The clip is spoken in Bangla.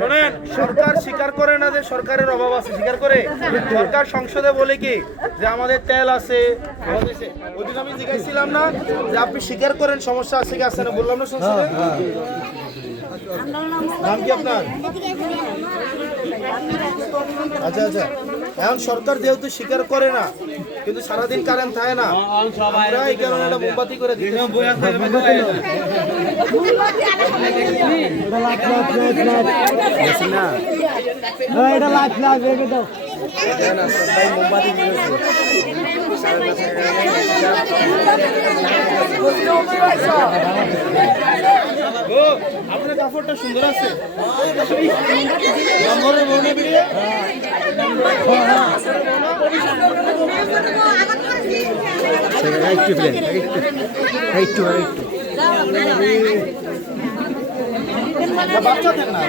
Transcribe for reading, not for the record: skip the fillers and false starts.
শোনেন, সরকার স্বীকার করে না যে সরকারের অভাব আছে, স্বীকার করে। সরকার সংসদে বলে কি যে আমাদের তেল আছে, ওইদিন আমি জিজ্ঞাসছিলাম না যে আপনি স্বীকার করেন সমস্যা আছে কি আছে না, বললাম না সংসদে। নাম কি আপনার? আচ্ছা আচ্ছা, এখন সরকার যেহেতু স্বীকার করে না, কিন্তু সারাদিন কারেন্ট থাকে না, আমরা এই কারণে একটা মোমবাতি করে দিই। আপনার কাপড়টা সুন্দর আছে। বাচ্চাদের না,